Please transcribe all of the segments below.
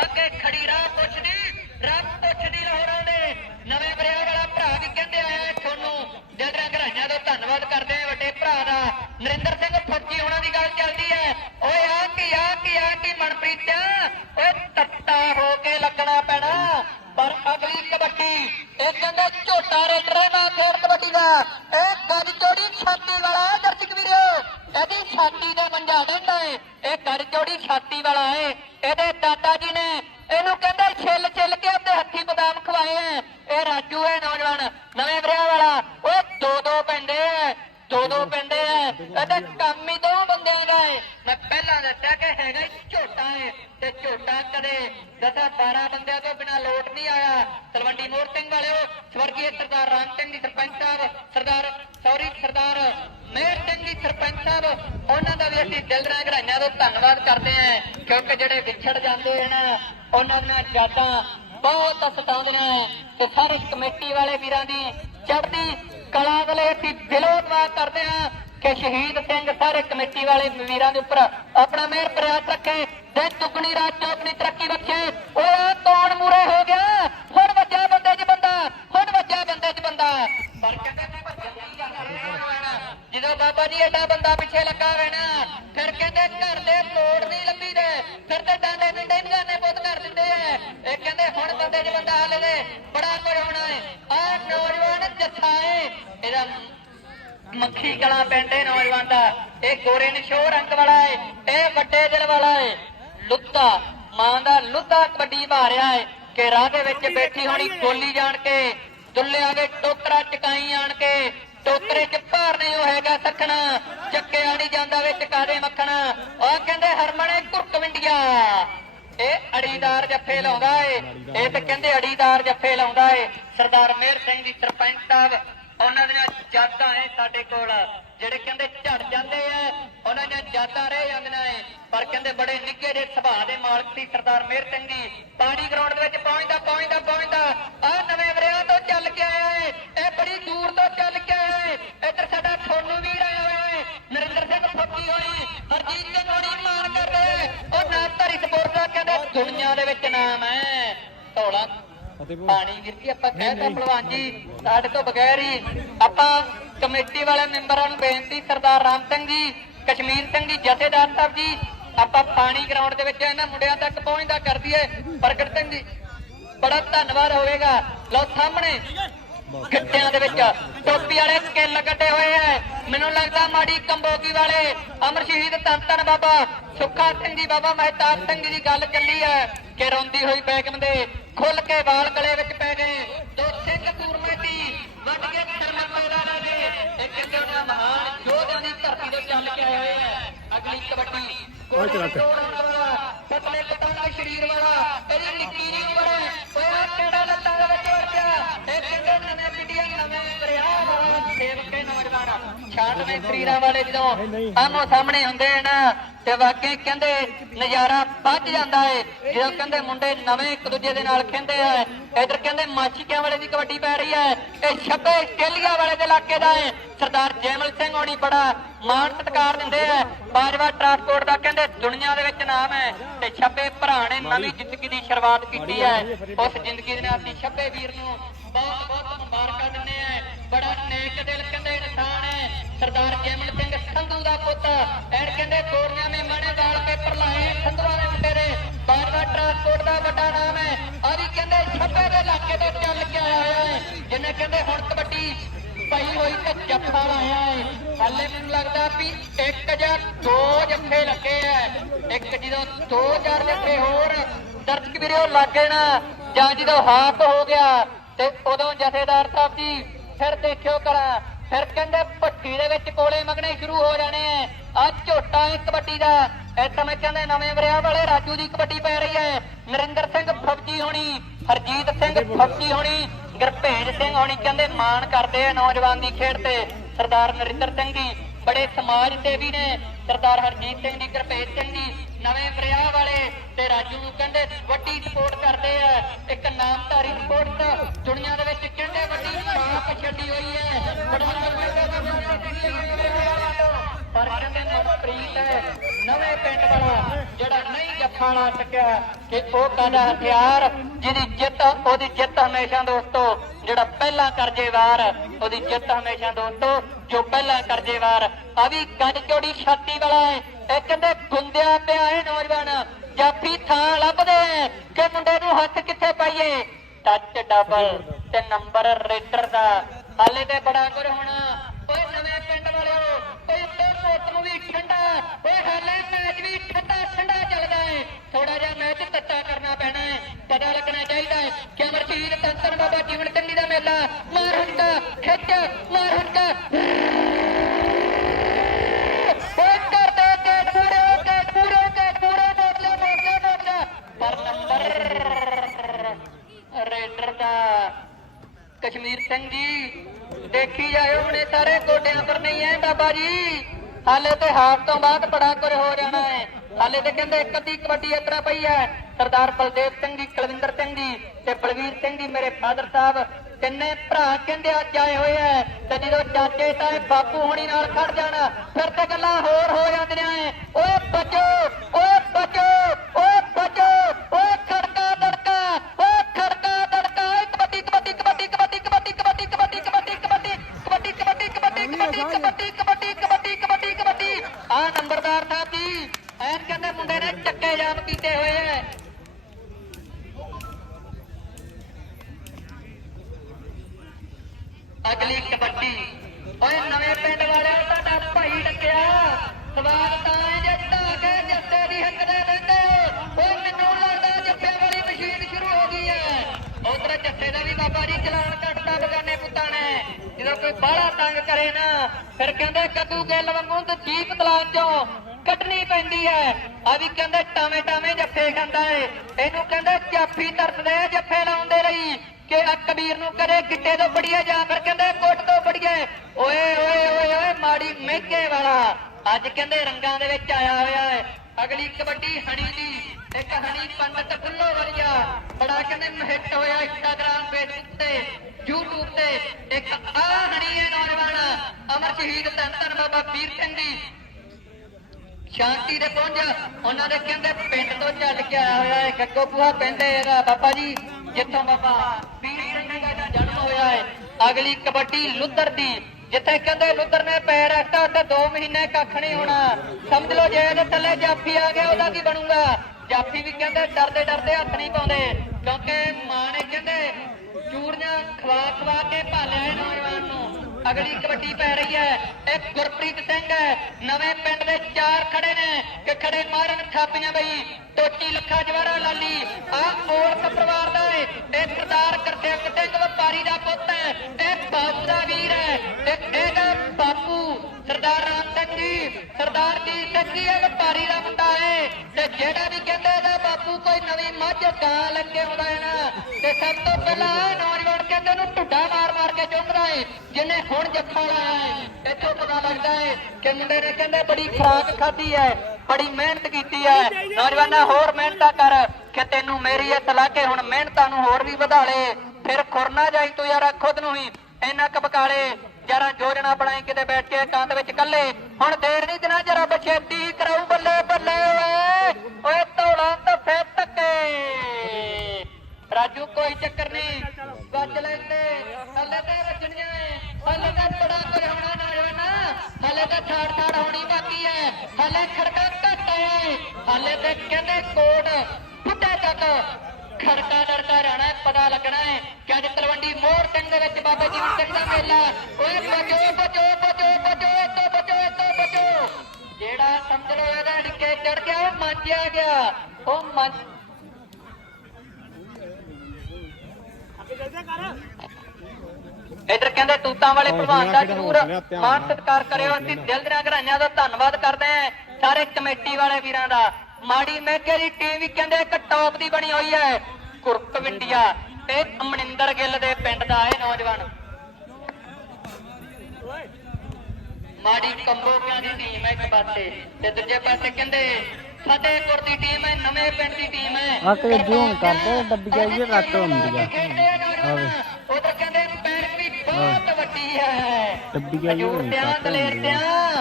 ਬਾਗੇ ਖੜੀ ਰਾਹ ਪੁੱਛਦੀ ਰੱਬ ਪੁੱਛਦੀ ਲਾਹੌਰਾਂ ਦੇ। ਨਵੇਂ ਬਰਿਆਰ ਵਾਲਾ ਭਰਾ ਵੀ ਕਹਿੰਦੇ ਆਇਆ ਤੁਹਾਨੂੰ। ਜਦਰਾਂ ਘਰਾਈਆਂ ਦਾ ਧੰਨਵਾਦ ਕਰਦੇ ਆ ਵੱਡੇ ਭਰਾ ਦਾ। ਨਰਿੰਦਰ ਸਿੰਘ ਫੌਜੀ ਉਹਨਾਂ ਦੀ ਗੱਲ ਚੱਲਦੀ ਹੈ। ਓਏ ਆ ਕੀ ਆ ਕੀ ਆ ਕੀ ਮਨਪ੍ਰੀਤ? ਓਏ ਤੱਤਾ ਹੋ ਕੇ ਲੱਗਣਾ ਪੈਣਾ। ਪਰ ਅਗਲੀ ਕਬੱਡੀ, ਇਹ ਕਹਿੰਦੇ ਝੋਟਾ ਰੇਡਰ ਹੈ ਨਾ ਖੇਡ ਕਬੱਡੀ ਦਾ ਇਹ ਗੱਜ ਚੋੜੀ ਛਾਤੀ ਵਾਲਾ ਹੈ ਦਰਸ਼ਕ ਵੀਰੋ ਇਹਦੀ ਛਾਤੀ ਦਾ ਮੰਜਾ ਡੰਡਾ ਹੈ ਇਹ ਗੱਜ ਚੋੜੀ ਛਾਤੀ ਵਾਲਾ ਹੈ ਇਹਦੇ ਦਾਦਾ ਜੀ ਨੇ ਇਹਨੂੰ ਕਹਿੰਦੇ ਛਿੱਲ ਛਿੱਲ ਕੇ ਆਪਣੇ ਹੱਥੀ ਬਦਾਮ ਖਵਾਏ ਐ ਇਹ ਰਾਜੂ ਹੈ ਨੌਜਵਾਨ ਨਵੇਂ ਵਿਆਹ ਵਾਲਾ ਉਹ ਦੋ ਦੋ ਪੈਂਦੇ ਐ ਦੋ ਦੋ ਪੈਂਦੇ ਐ ਇਹਦੇ ਕੰਮ ਹੀ ਦੋ ਬੰਦਿਆਂ ਦਾ ਹੈ ਮੈਂ ਪਹਿਲਾਂ ਦੱਸਿਆ ਕਿ ਹੈਗਾ ਹੀ ਝੋਟਾ ਹੈ ਤੇ ਝੋਟਾ ਕਦੇ ਦਸਾਂ 12 ਬੰਦਿਆਂ ਤੋਂ ਬਿਨਾ ਲੋਟ ਨਹੀਂ ਆਇਆ ਤਲਵੰਡੀ ਮੋਰ ਸਿੰਘ ਵਾਲਿਓ ਸਵਰਗੀ ਸਰਦਾਰ ਰਾਮ ਸਿੰਘ ਜੀ ਸਰਪੰਚ ਸਾਹਿਬ, ਸਰਦਾਰ ਸੌਰੀ ਸਰਦਾਰ ਮੇਰ ਸਿੰਘ ਜੀ ਸਰਪੰਚ ਸਾਹਿਬ, ਉਹਨਾਂ ਦਾ ਵੀ ਅਸੀਂ ਦਿਲ ਨਾਲ ਘਰਾਈਆਂ ਤੋਂ ਧੰਨਵਾਦ ਕਰਦੇ ਹਾਂ, ਕਿਉਂਕਿ ਜਿਹੜੇ ਵਿਛੜ ਜਾਂਦੇ ਹਨ, ਉਹਨਾਂ ਦੀਆਂ ਯਾਦਾਂ ਬਹੁਤ ਸਤਾਉਂਦੀਆਂ ਤੇ ਸਾਰੇ ਕਮੇਟੀ ਵਾਲੇ ਵੀਰਾਂ ਦੀ ਚੜ੍ਹਦੀ ਕਲਾ ਵਾਲੇ ਅਸੀਂ ਦਿਲੋਂ ਦੁਆ ਕਰਦੇ ਹਾਂ ਕਿ ਸ਼ਹੀਦ ਸਿੰਘ ਸਾਰੇ ਕਮੇਟੀ ਵਾਲੇ ਵੀਰਾਂ ਦੇ ਉੱਪਰ ਆਪਣਾ ਮਿਹਰ ਪ੍ਰਯਾਸ ਰੱਖੇ ਤੇ ਦੁੱਗਣੀ ਰਾਤ ਚੌਗਣੀ ਤਰੱਕੀ ਰੱਖੇ ਓਏ ਆਹ ਕੌਣ ਮੂਰੇ ਹੋ ਗਿਆ ਹੁਣ ਵੱਜਾ ਬੰਦੇ 'ਚ ਬੰਦਾ ਹੁਣ ਵੱਜਾ ਬੰਦੇ 'ਚ ਬੰਦਾ ਪਰ ਕਹਿੰਦੇ ਨੇ ਭੱਜਣ ਦੀ ਗੱਲ ਇਹ ਹੋਣਾ। ਜਦੋਂ ਬਾਬਾ ਜੀ ਐਡਾ ਬੰਦਾ ਪਿੱਛੇ ਲੱਗਾ ਹੋਵੇ ਫਿਰ ਕਹਿੰਦੇ ਘਰ ਦੇ ਲੋੜ ਨਹੀਂ ਲੱਭੀ ਦੇ। ਫਿਰ ਤੇ ਡਾਂਡੇ ਡੰਡੇ ਨਿਗਾਨੇ ਪੁੱਤ ਕਰ ਦਿੰਦੇ ਐ ਇਹ ਕਹਿੰਦੇ ਹੁਣ ਬੰਦੇ 'ਚ ਬੰਦਾ ਹਾਲੇ ਦੇ, ਬੜਾ ਕੁਝ ਹੋਣਾ ਹੈ ਆਹ ਨੌਜਵਾਨ ਜੱਥਾ ਏ ਇਹਦਾ ਮੱਖੀ ਕਲਾ ਪੈਂਦੇ ਨੌਜਵਾਨ ਦਾ। ਇਹ ਗੋਰੇ ਨਿਸ਼ੋ ਰੰਗ ਵਾਲਾ ਏ, ਇਹ ਵੱਡੇ ਦਿਲ ਵਾਲਾ ਏ। ਲੁੱਤਾ, ਮਾਂ ਦਾ ਲੁੱਤਾ ਕਬੱਡੀ ਮਾਰਿਆ ਏ ਕਿ ਰਾਹ ਦੇ ਵਿੱਚ ਬੈਠੀ ਹੋਣੀ ਕੋਲੀ ਜਾਣ ਕੇ। ਦੁੱਲਿਆਂ ਦੇ ਟੋਕਰਾ ਚਕਾਈ ਆਣ ਕੇ, ਟੋਕਰੇ 'ਚ ਭਾਰ ਨਹੀਂ ਉਹ ਹੈਗਾ ਸਖਣਾ, ਚੱਕਿਆ ਨਹੀਂ ਜਾਂਦਾ ਵੇ ਕਾਦੇ ਮੱਖਣਾ। ਉਹ ਕਹਿੰਦੇ ਹਰਮਣੇ ਕੁਰਕਵਿੰਡੀਆ ਇਹ ਅੜੀਦਾਰ ਜੱਫੇ ਲਾਉਂਦਾ ਏ, ਇਹ ਤੇ ਕਹਿੰਦੇ ਅੜੀਦਾਰ ਜੱਫੇ ਲਾਉਂਦਾ ਏ। ਸਰਦਾਰ ਮੇਹਰ ਸਿੰਘ ਦੀ ਸਰਪੰਚ ਸਾਹਿਬ ਉਹਨਾਂ ਦੀਆਂ ਯਾਦਾਂ ਐ ਸਾਡੇ ਕੋਲ, ਜਿਹੜੇ ਕਹਿੰਦੇ ਝੜ ਜਾਂਦੇ ਐ ਉਹਨਾਂ ਦੀਆਂ ਯਾਦਾਂ ਰਹਿ ਜਾਂਦੀਆਂ ਐ ਪਰ ਕਹਿੰਦੇ ਬੜੇ ਨਿੱਘੇ ਦੇ ਸੁਭਾਅ ਦੇ ਮਾਲਕ ਸੀ ਸਰਦਾਰ ਮੇਹਰ ਸਿੰਘ ਪਾਣੀ ਗਰਾਊਂਡ ਦੇ ਵਿੱਚ ਪਹੁੰਚਦਾ ਪਹੁੰਚਦਾ ਪਹੁੰਚਦਾ। ਆ ਨਵੇਂ ਵਰਿਆਂ ਤੋਂ ਚੱਲ ਕੇ ਆਇਆ ਏ। ਇਹ ਬੜੀ ਦੂਰ ਤੋਂ ਚੱਲ ਕੇ ਆਇਆ ਏ। ਇੱਧਰ ਸਾਡਾ ਸੋਨੂ ਵੀਰ ਆਇਆ ਹੋਇਆ ਨਰਿੰਦਰ ਸਿੰਘ ਫੱਕੀ ਹੋਣੀ, ਹਰਜੀਤ ਸਿੰਘ ਹੋਣੀ ਮਾਨ ਕਰਦੇ ਉਹ ਨਾਮਧਾਰੀ ਸਪੋਰਟ ਦਾ ਕਹਿੰਦੇ, ਦੁਨੀਆ ਦੇ ਵਿੱਚ ਨਾਮ ਹੈ। ਧੌਲਾ ਪਾਣੀ ਵੀਰ ਜੀ ਆਪਾਂ ਕਹਿਤਾ ਭਲਵਾਨ ਜੀ ਸਾਡੇ ਤੋਂ ਬਗੈਰ ਹੀ ਆਪਾਂ ਕਮੇਟੀ ਵਾਲੇ ਮੈਂਬਰਾਂ ਨੂੰ ਬੇਨਤੀ ਸਰਦਾਰ ਰਾਮ ਸਿੰਘ ਜੀ ਕਸ਼ਮੀਰ ਸਿੰਘ ਜੀ ਜਥੇਦਾਰ ਸਾਹਿਬ ਜੀ ਆਪਾਂ ਪਾਣੀ ਗਰਾਊਂਡ ਦੇ ਵਿੱਚ ਇਹਨਾਂ ਮੁੰਡਿਆਂ ਤੱਕ ਪਹੁੰਚਦਾ ਕਰ ਦਈਏ। ਪ੍ਰਗਟ ਸਿੰਘ ਜੀ ਬੜਾ ਧੰਨਵਾਦ ਹੋਵੇਗਾ। ਲਓ ਸਾਹਮਣੇ ਗੱਟਿਆਂ ਦੇ ਵਿੱਚ ਟੋਪੀ ਵਾਲੇ ਸਕਿੱਲ ਕੱਢੇ ਹੋਏ ਐ ਮੈਨੂੰ ਲੱਗਦਾ ਮਾੜੀ ਕੰਬੋਗੀ ਵਾਲੇ ਅਮਰ ਸ਼ਹੀਦ ਧੰਨ ਬਾਬਾ ਸੁੱਖਾ ਸਿੰਘ ਜੀ ਬਾਬਾ ਮਹਿਤਾਬ ਸਿੰਘ ਜੀ ਦੀ ਗੱਲ ਚੱਲੀ ਐ ਕਿ ਰੋਂਦੀ ਹੋਈ ਬੈਗਮ ਦੇ ਖੁੱਲ ਕੇ ਵਾਲ ਗਲੇ ਵਿੱਚ ਪੈ ਗਏ। ਦੋ ਸਿੰਘ ਸੂਰਮੇ ਦੀ ਵੱਢ ਕੇ ਸ਼ਰਮਾ ਪੈਦਾ ਦੇ ਇੱਕ ਜਿਹੜਾ ਮਹਾਨ ਯੋਧਿਆਂ ਦੀ ਧਰਤੀ ਤੋਂ ਚੱਲ ਕੇ ਆਏ ਹੋਏ ਐ ਅਗਲੀ ਕਬੱਡੀ ਓਏ ਚੱਕ। ਪਤਲੇ ਪਤਲਾ ਸਰੀਰ ਵਾਲਾ ਇਹਦੀ ਨਿੱਕੀ ਜਿਹੀ ਉਮਰ ਹੈ। ਉਹ ਕਿਹੜਾ ਲੱਤਾਂ ਦੇ ਵਿੱਚ ਵੜ ਗਿਆ ਇਹ ਕਹਿੰਦੇ ਨਵੇਂ ਪਿੰਡੀਆਂ ਨਵੇਂ ਬਰਿਆ ਵਾਲਾ ਸੇਵਕੇ ਨੌਜਵਾਨ। 96 ਸਰੀਰਾਂ ਵਾਲੇ ਜਦੋਂ ਆਮੋ ਸਾਹਮਣੇ ਹੁੰਦੇ ਨੇ ਤੇ ਵਾਕਈ ਕਹਿੰਦੇ ਨਜ਼ਾਰਾ ਵੱਜ ਜਾਂਦਾ ਏ। ਜਦੋਂ ਕਹਿੰਦੇ ਮੁੰਡੇ ਨਵੇਂ ਇੱਕ ਦੂਜੇ ਦੇ ਨਾਲ ਖੇਡਦੇ ਆ ਇਧਰ ਕਹਿੰਦੇ ਮਾਛੀਕਿਆਂ ਵਾਲੇ ਦੀ ਕਬੱਡੀ ਪੈ ਰਹੀ ਹੈ ਇਹ ਛੱਬੇ ਟੇਲੀਆਂ ਵਾਲੇ ਦੇ ਇਲਾਕੇ ਦਾ ਹੈ ਸਰਦਾਰ ਜੈਮਲ ਸਿੰਘ ਹੋਣੀ ਬੜਾ ਮਾਣ ਸਤਿਕਾਰ ਦਿੰਦੇ ਆ। ਬਾਜਵਾ ਟਰਾਂਸਪੋਰਟ ਦਾ ਕਹਿੰਦੇ ਦੁਨੀਆ ਦੇ ਵਿੱਚ ਨਾਮ ਹੈ ਤੇ ਛੱਬੇ ਭਰਾ ਨੇ ਨਵੀਂ ਜ਼ਿੰਦਗੀ ਦੀ ਸ਼ੁਰੂਆਤ ਕੀਤੀ ਹੈ ਉਸ ਜ਼ਿੰਦਗੀ ਦੇ ਨਾਲ ਅਸੀਂ ਛੱਬੇ ਵੀਰ ਨੂੰ ਬਹੁਤ ਬਹੁਤ ਮੁਬਾਰਕਾਂ ਦਿੰਦੇ ਆ। ਬੜਾ ਨੇਕ ਦਿਲ ਕਹਿੰਦੇ ਇਨਸਾਨ ਹੈ ਸਰਦਾਰ ਜੈਮਲ ਸਿੰਘ ਸੰਧੂ ਦਾ ਪੁੱਤ। ਐਨ ਕਹਿੰਦੇ ਗੋਰੀਆਂ ਨੇ ਮਾਣੇ ਵਾਲ ਕੇ ਪਰਲਾਏ ਸੰਧੂਆਂ ਦੇ ਮੁੰਡੇ ਦੇ। ਬਾਜਵਾ ਟਰਾਂਸਪੋਰਟ ਦਾ ਵੱਡਾ ਨਾਮ ਹੈ। ਆ ਵੀ ਕਹਿੰਦੇ ਛੱਬੇ ਦੇ ਇਲਾਕੇ ਤੋਂ ਚੱਲ ਕੇ ਆਇਆ ਹੋਇਆ ਹੈ। ਜਿਹਨੇ ਪਈ ਹੋਈ ਤੇ ਜੱਫਾ ਲਾਇਆ ਏ ਹਾਲੇ ਮੈਨੂੰ ਲੱਗਦਾ ਵੀ ਇੱਕ ਜਾਂ ਦੋ ਜੱਫੇ ਲੱਗੇ ਐ ਇੱਕ ਜਦੋਂ 2000 ਜੱਫੇ ਹੋਰ। ਦਰਸ਼ਕ ਵੀਰੋ, ਲੱਗੇ ਜਾਂ ਜਦੋਂ ਹਾਕ ਹੋ ਗਿਆ ਤੇ ਉਦੋਂ ਜਥੇਦਾਰ ਸਾਹਿਬ ਜੀ, ਫਿਰ ਦੇਖਿਓ ਕਰਾਂ ਫਿਰ ਕਹਿੰਦੇ ਭੱਠੀ ਦੇ ਵਿੱਚ ਕੋਲੇ ਮੰਗਣੇ ਸ਼ੁਰੂ ਹੋ ਜਾਣੇ ਐ। ਆ ਝੋਟਾ ਹੈ ਕਬੱਡੀ ਦਾ। ਇਸ ਸਮੇਂ ਕਹਿੰਦੇ ਨਵੇਂ ਵਰਿਆ ਵਾਲੇ ਰਾਜੂ ਦੀ ਕਬੱਡੀ ਪੈ ਰਹੀ ਹੈ ਨਰਿੰਦਰ ਸਿੰਘ ਫੌਜੀ ਹੋਣੀ ਹਰਜੀਤ ਸਿੰਘ ਫੌਜੀ ਹੋਣੀ ਗੁਰਭੇਜ ਸਿੰਘ ਹੋਣੀ ਕਹਿੰਦੇ ਮਾਣ ਕਰਦੇ ਆ ਨੌਜਵਾਨ ਦੀ ਖੇਡ ਤੇ। ਸਰਦਾਰ ਨਰਿੰਦਰ ਸਿੰਘ ਜੀ ਬੜੇ ਸਮਾਜ ਸੇਵੀ ਨੇ। ਸਰਦਾਰ ਹਰਜੀਤ ਸਿੰਘ ਜੀ ਗੁਰਭੇਜ ਸਿੰਘ ਜੀ ਨਵੇਂ ਵਰਿਆ ਵਾਲੇ ਤੇ ਰਾਜੂ ਨੂੰ ਕਹਿੰਦੇ ਵੱਡੀ ਸਪੋਰਟ ਕਰਦੇ ਆ। ਇੱਕ ਨਾਮਧਾਰੀ ਸਪੋਰਟ ਦੁਨੀਆ ਦੇ ਵਿੱਚ ਕਹਿੰਦੇ ਵੱਡੀ ਛਾਪ ਛੱਡੀ ਹੋਈ ਹੈ। ਪਰ ਕਹਿੰਦੇ ਮਨਪ੍ਰੀਤ ਨਵੇਂ ਪਿੰਡ ਵਾਲਾ, ਜਿਹੜਾ ਨਹੀਂ ਜੱਫਾ ਲਾ ਸਕਿਆ ਕਿ ਉਹ ਕਾਦਾ ਹਥਿਆਰ, ਜਿਹਦੀ ਜਿੱਤ, ਉਹਦੀ ਜਿੱਤ ਹਮੇਸ਼ਾ ਦੋਸਤੋ, ਜਿਹੜਾ ਪਹਿਲਾਂ ਕਰਜੇ ਵਾਰ ਉਹਦੀ ਜਿੱਤ ਹਮੇਸ਼ਾ ਦੋਸਤੋ, ਜੋ ਪਹਿਲਾਂ ਕਰਜੇ ਵਾਰ ਆ ਵੀ ਗੱਜ ਚੋੜੀ ਛਾਤੀ ਵਾਲਾ ਹੈ। ਇਹ ਕਹਿੰਦੇ ਗੁੰਦਿਆ ਪਿਆ ਹੈ ਨੌਜਵਾਨ, ਜਾਫੀ ਥਾਂ ਲੱਭਦੇ ਕਿ ਮੁੰਡੇ ਨੂੰ ਹੱਥ ਕਿੱਥੇ ਪਾਈਏ? ਟੱਚ ਡਬਲ ਤੇ ਨੰਬਰ ਰੇਡਰ ਦਾ। ਹਾਲੇ ਤੇ ਬੜਾ ਗੁਰ ਹੋਣਾ। ਓਏ ਨਵੇਂ ਪਿੰਡ ਵਾਲਿਓ ਓਏ ਤੇ ਮੋਟ ਨੂੰ ਵੀ ਠੰਡਾ। ਓਏ ਹਾਲੇ ਮੈਚ ਵੀ ਠੰਡਾ ਠੰਡਾ ਚੱਲਦਾ ਹੈ ਥੋੜਾ ਜਿਹਾ ਮੈਚ ਤੱਤਾ ਕਰਨਾ ਪੈਣਾ ਹੈ ਪਤਾ ਲੱਗਣਾ ਚਾਹੀਦਾ ਹੈ ਕਿ ਅਮਰਜੀਤ ਤੰਤਰ ਬਾਬਾ ਜੀਵਨ ਚੰਗੀ ਦਾ ਮੇਲਾ। ਮਾਰ ਹੁੰਦਾ ਖਿੱਚ, ਮਾਰ ਹੁੰਦਾ ਓਏ ਕਰਦੇ ਗੇਟ ਪੂਰੇ ਗੇਟ ਪੂਰੇ ਗੇਟ ਪੂਰੇ ਮੋੜ ਲਿਆ ਮੋੜ ਲਿਆ ਮੋੜ ਲਿਆ ਪਰ ਨੰਬਰ ਰੇਡਰ ਦਾ ਕਸ਼ਮੀਰ ਸਿੰਘ ਜੀ, ਦੇਖੀ ਜਾਇਓ ਹੁਣੇ ਸਾਰੇ ਗੋਡਿਆਂ ਪਰ ਨਹੀਂ ਹੈ ਬਾਬਾ ਜੀ। ਹਾਲੇ ਤੇ ਹਾਫ ਤੋਂ ਬਾਅਦ ਬੜਾ ਕੁਝ ਹੋ ਜਾਣਾ ਹੈ। ਹਾਲੇ ਤੇ ਕਹਿੰਦੇ ਇੱਕ ਅੱਧੀ ਕਬੱਡੀ ਇਤਰਾ ਪਈ ਹੈ। ਸਰਦਾਰ ਬਲਦੇਵ ਸਿੰਘ ਜੀ, ਕੁਲਵਿੰਦਰ ਸਿੰਘ ਜੀ ਤੇ ਬਲਵੀਰ ਸਿੰਘ ਜੀ ਮੇਰੇ ਫਾਦਰ ਸਾਹਿਬ, ਤਿੰਨੇ ਭਰਾ ਕਹਿੰਦੇ ਅੱਜ ਆਏ ਹੋਏ ਐ ਤੇ ਜਦੋਂ ਚਾਚੇ ਸਾਹਿਬ ਬਾਪੂ ਹੋਣੀ ਨਾਲ ਖੜ ਜਾਣਾ, ਫਿਰ ਤੇ ਗੱਲਾਂ ਹੋਰ ਹੋ ਜਾਂਦੀਆਂ ਐ ਓਏ ਬੱਚੋ ਓਏ ਬੱਚੋ। ਅਗਲੀ ਕਬੱਡੀ। ਓਏ ਨਵੇਂ ਪਿੰਡ ਵਾਲਿਓ ਤੁਹਾਡਾ ਭਾਈ ਡੱਕਿਆ। ਸਵਾਲ ਤਾਂ ਹੈ ਜੱਟਾ ਕੇ ਜੱਟੇ ਦੀ ਹੱਕ ਦੇ ਲੈਂਦੇ ਹੋ। ਓਏ ਮੈਨੂੰ ਲੱਗਦਾ ਜੱਫੇ ਵਾਲੀ ਮਸ਼ੀਨ ਸ਼ੁਰੂ ਹੋ ਗਈ ਹੈ। ਉਧਰ ਜੱਫੇ ਦਾ ਵੀ ਬਾਬਾ ਜੀ ਚਲਾਨ ਕੱਟਦਾ ਬਗਾਨੇ ਪੁੱਤਾਂ ਨੇ। ਜਦੋਂ ਕੋਈ ਬਾਹਲਾ ਤੰਗ ਕਰੇ ਨਾ, ਫਿਰ ਕਹਿੰਦੇ ਕੱਦੂ ਗਿੱਲ ਵਾਂਗੂ ਤੇ ਜੀਪ ਤਲਾਨ ਚੋਂ ਕੱਢਣੀ ਪੈਂਦੀ ਹੈ। ਆ ਵੀ ਕਹਿੰਦੇ ਟਾਵੇਂ ਟਾਵੇਂ ਜੱਫੇ ਖਾਂਦਾ ਏ। ਇਹਨੂੰ ਕਹਿੰਦੇ ਚਾਫ਼ੀ ਤਰਸਦੇ ਆ ਜੱਫੇ ਲਾਉਣ ਦੇ ਲਈ। ਕਿ ਆ ਕਬੀਰ ਨੂੰ ਕਦੇ ਗਿੱਟੇ ਤੋਂ ਬੜੀਏ ਜਾਂ ਫਿਰ ਕਹਿੰਦੇ ਕੋਟ ਤੋਂ ਬੜੀਏ ਓਏ ਓਏ ਓਏ ਓਏ, ਮਾੜੀ ਮਹਿੰਗੇ ਵਾਲਾ। ਅੱਜ ਕਹਿੰਦੇ ਰੰਗਾਂ ਦੇ ਵਿੱਚ ਆਇਆ ਹੋਇਆ ਹੈ ਅਗਲੀ ਕਬੱਡੀ ਹਣੀ ਦੀ ਇੱਕ ਹਣੀ ਪੰਡਤ ਫੁੱਲੋ ਵਰਗਾ। ਬੜਾ ਕਹਿੰਦੇ ਹਿੱਟ ਹੋਇਆ ਇੰਸਟਾਗ੍ਰਾਮ ਫੇਸਬੁੱਕ ਤੇ, YouTube ਤੇ। ਇੱਕ ਆ ਹਣੀ ਹੈ ਨੌਜਵਾਨ, ਅਮਰ ਸ਼ਹੀਦ ਧੰਨ ਧੰਨ ਬਾਬਾ ਵੀਰ ਸਿੰਘ ਦੀ। ਸ਼ਾਂਤੀ ਦੇ ਪੁੰਜ, ਉਹਨਾਂ ਦੇ ਕਹਿੰਦੇ ਪਿੰਡ ਤੋਂ ਚੱਲ ਕੇ ਆਇਆ ਹੋਇਆ ਹੈ ਗੱਗੋ ਬੂਹਾ ਪਿੰਡ ਇਹਦਾ। ਬਾਬਾ ਜੀ ਜਿੱਥੋਂ ਬਾਬਾ ਵੀਰ ਸਿੰਘ ਦਾ ਜਨਮ ਹੋਇਆ ਹੈ, ਅਗਲੀ ਕਬੱਡੀ ਲੁੱਦਰ ਦੀ, ਜਿੱਥੇ ਕਹਿੰਦੇ ਲੁੱਧਰ ਨੇ ਪੈਰ ਰੱਖਤਾ ਤੇ 2 ਮਹੀਨੇ ਕੱਖ ਨਹੀਂ ਹੋਣਾ। ਸਮਝ ਲਓ ਜੇ ਇਹਦੇ ਥੱਲੇ ਜਾਫੀ ਆ ਗਿਆ, ਉਹਦਾ ਕੀ ਬਣੂਗਾ? ਜਾਫੀ ਵੀ ਕਹਿੰਦੇ ਡਰਦੇ ਡਰਦੇ ਹੱਥ ਨਹੀਂ ਪਾਉਂਦੇ, ਕਿਉਂਕਿ ਮਾਂ ਨੇ ਕਹਿੰਦੇ ਚੂੜੀਆਂ ਖਵਾ ਖਵਾ ਕੇ ਭਾਲਿਆ ਇਹ ਨੌਜਵਾਨ ਨੂੰ। ਅਗਲੀ ਕਬੱਡੀ ਪੈ ਰਹੀ ਹੈ ਇੱਕ ਗੁਰਪ੍ਰੀਤ ਸਿੰਘ ਹੈ ਨਵੇਂ ਪਿੰਡ ਦੇ ਚਾਰ ਖੜੇ ਨੇ ਕਿ ਖੜੇ ਮਾਰਨ ਥਾਪੀਆਂ ਬਈ। ਟੋਟੀ ਲੱਖਾ, ਜਵਾਰਾ, ਲਾਲੀ ਆ ਔਰਤ ਪਰਿਵਾਰ ਦਾ ਹੈ ਇਹ ਸਰਦਾਰ ਕਰਸੇਵਕ ਸਿੰਘ ਵਪਾਰੀ ਦਾ ਪੁੱਤ ਹੈ। ਇਹ ਬਾਪੂ ਦਾ ਵੀਰ ਹੈ। ਇੱਕ ਇਹਦਾ ਬਾਪੂ ਸਰਦਾਰ ਰਾਮ ਸਿੰਘ ਜੀ, ਸਰਦਾਰ ਜੀ ਸਿੰਘ ਜੀ ਇਹ ਵਪਾਰੀ ਦਾ ਮੁੰਡਾ ਤੇ ਜਿਹੜਾ ਵੀ ਕਹਿੰਦਾ ਇਹਦਾ ਬਾਪੂ ਕੋਈ ਨਵੀਂ ਮੱਝ ਗਾਂ ਲੈ ਕੇ ਆਉਂਦਾ ਹੈ ਨਾ, ਤੇ ਸਭ ਤੋਂ ਪਹਿਲਾਂ ਇਹ ਨੌਜਵਾਨ ਕਹਿੰਦੇ ਉਹਨੂੰ ਢੁੱਡਾ ਮਾਰ ਮਾਰ ਕੇ ਚੁੰਮਦਾ ਹੈ ਜਿਹਨੇ ਹੁਣ ਜੱਫਾ ਲਾਇਆ ਹੈ ਇੱਥੋਂ ਪਤਾ ਲੱਗਦਾ ਹੈ ਕਿ ਮੁੰਡੇ ਨੇ ਕਹਿੰਦੇ ਬੜੀ ਖਰਾਕ ਖਾਧੀ ਹੈ ਬੜੀ ਮਿਹਨਤ ਕੀਤੀ ਹੈ ਨੌਜਵਾਨਾਂ, ਹੋਰ ਮਿਹਨਤਾਂ ਕਰ, ਕਿ ਤੈਨੂੰ ਮੇਰੀ ਇਹ ਲਾ ਕੇ ਹੁਣ ਮਿਹਨਤਾਂ ਨੂੰ ਹੋਰ ਵੀ ਵਧਾ ਲੈ, ਫਿਰ ਖੁਰਨਾ ਜਾਈ ਤੂੰ ਯਾਰ, ਖੁਦ ਨੂੰ ਹੀ, ਇੰਨਾ ਕੁ ਬਕਾਲੇ ਯੋਜਨਾ ਬਣਾਈ ਕਿਤੇ ਬੈਠ ਕੇ ਕੰਧ ਵਿੱਚ ਕੱਲੇ ਹੁਣ ਦੇਰ ਨਹੀਂ ਦਿਨਾ ਜਰਾ ਬਛੇਤੀ ਕਰਾਉ ਬੱਲੇ ਬੱਲੇ, ਓਏ। ਓਏ ਧੌਲਾ ਤਾਂ ਤੱਕੇ ਰਾਜੂ, ਕੋਈ ਚੱਕਰ ਨਹੀਂ ਵੱਜ ਲੈਂਦੇ। ਹੱਲੇ ਤਾਂ ਵੱਜਣੀਆਂ ਹੱਲੇ ਤਾਂ ਬੜਾ ਕੁਝ ਹੋਣਾ ਨੌਜਵਾਨਾ। ਹੱਲੇ ਤਾਂ ਛਾੜ ਛਾੜ ਹੋਣੀ ਬਾਕੀ ਹੈ ਹੱਲੇ ਖੜਕਾ ਘੱਟ ਹੈ ਹੱਲੇ ਤੇ ਕਹਿੰਦੇ ਕੋਟ ਫੁੱਟੇ ਤੱਕ ਖੜਕਾ ਡਰਕਾ ਰਹਿਣਾ ਪਤਾ ਲੱਗਣਾ ਹੈ ਕਿ ਅੱਜ ਤਲਵੰਡੀ ਮੋੜ ਸਿੰਘ ਦੇ ਵਿੱਚ ਬਾਬਾ ਜੀਵਨ ਸਿੰਘ ਦਾ ਮੇਲਾ ਓਏ ਬਚੋ ਬਚੋ ਬਚੋ ਬਚੋ ਤੋਂ ਬਚੋ ਤੋਂ ਬਚੋ। ਜਿਹੜਾ ਸਮਝ ਲੋ ਇਹਦਾ ਡਿੱਕੇ ਚੜ ਗਿਆ ਉਹ ਮੰਜਿਆ ਗਿਆ। ਉਹ ਮੰਜ ਇਧਰ ਕਹਿੰਦੇ ਤੂਤਾਂ ਵਾਲੇ ਭਲਵਾਨ ਦਾ ਜ਼ਰੂਰ ਮਾਨ ਸਤਿਕਾਰ ਕਰਿਓ ਅਸੀਂ ਦਿਲ ਦੀਆਂ ਗਰਾਈਆਂ ਦਾ ਧੰਨਵਾਦ ਕਰਦੇ ਹਾਂ ਸਾਰੇ ਕਮੇਟੀ ਵਾਲੇ ਵੀਰਾਂ ਦਾ। ਮਾੜੀ ਮੇਕੇ ਦੀ ਟੀਮ ਵੀ ਕਹਿੰਦੇ ਇੱਕ ਟੌਪ ਦੀ ਬਣੀ ਹੋਈ ਹੈ। ਕੁਰਕਵਿੰਡੀਆ ਤੇ ਮਨਿੰਦਰ ਗਿੱਲ ਦੇ ਪਿੰਡ ਦਾ ਇਹ ਨੌਜਵਾਨ। ਮਾੜੀ ਕੰਬੋਕਿਆਂ ਦੀ ਟੀਮ ਹੈ ਇੱਕ ਪਾਸੇ ਤੇ ਦੂਜੇ ਪਾਸੇ ਕਹਿੰਦੇ ਫਤਿਹਪੁਰ ਦੀ ਟੀਮ ਹੈ ਨਵੇਂ ਪਿੰਡ ਦੀ ਟੀਮ ਹੈ। ਆ ਕੇ ਜ਼ੂਮ ਕਰਦੇ ਡੱਬੀ ਜਾਈਏ ਰੱਟ ਹੁੰਦੀ ਆ। ਉਧਰ ਕਹਿੰਦੇ ਪੈਰ ਵੀ ਬਹੁਤ ਵੱਡੀ ਹੈ। ਡੱਬੀ ਜਾਈਏ ਹਜੂਰ ਨਹੀਂ ਧਿਆਨ